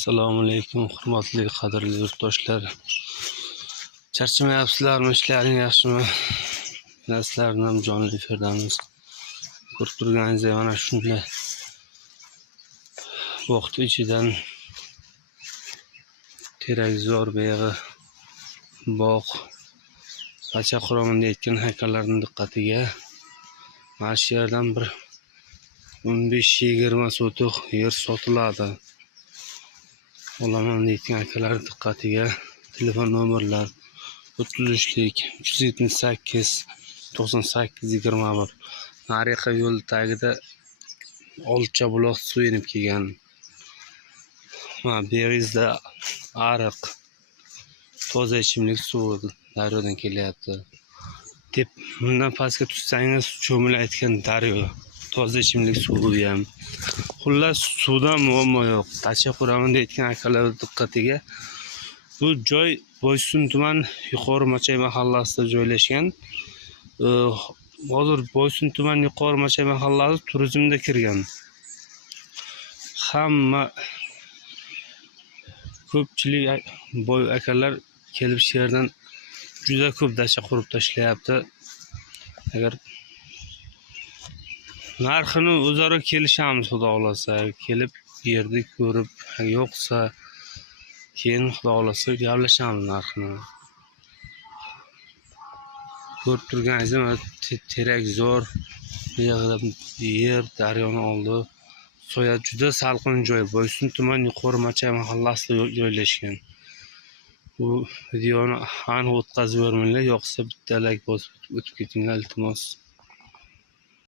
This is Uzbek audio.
Assalomu alaykum, hurmatli qadrli yurtdoshlar. Charchamayapsizlarmi? Ishlaring yaxshimi? Sizlarni ham jonli efirdamiz. Ko'rib turganingizdek, mana shunday vaqt ichidan terakzor buyog'i bog' pacha quraman deyotgan hakamlarning diqqatiga mana shu yerdan bir 15-20 sotuq yer sotiladi. Olaman deyotgan akalar diqqatiga telefon nomerlar 33lik 378 98 21. Nariqa yo'l tagida olcha buloq suv inib kelgan. Berizda ariq, toza ichimlik suvi daryodan kelyapti. Deb bundan pastga tushsangiz cho'milayotgan daryo, toza ichimlik suvi ham. Xullas suvdan muammo yo'q. Dacha quraman deyotgan akalar diqqatiga bu joy Boysun tuman Yuqori Machay mahallasida joylashgan. Hozir Boysun tuman Yuqori Machay mahallasi turizmda kirgan. Hamma ko'pchilik boy akalar kelib shu yerdan juda ko'p dacha qurib tashlayapti. Agar narxini o'zaro kelishamiz, xudo xolasa, kelib yerni ko'rib, yo'qsa keyin xudo xolasa gaplashamiz narxini. Ko'rib turganingizdek, terakzor yer daryoni oldi. Soya juda salqin joy. Boysun tuman Yuqori Machay mahallasida joylashgan. Bu videoni aniq o'tkazib bermanglar, yo'qsa bitta like bosib o'tib ketinglar iltimos.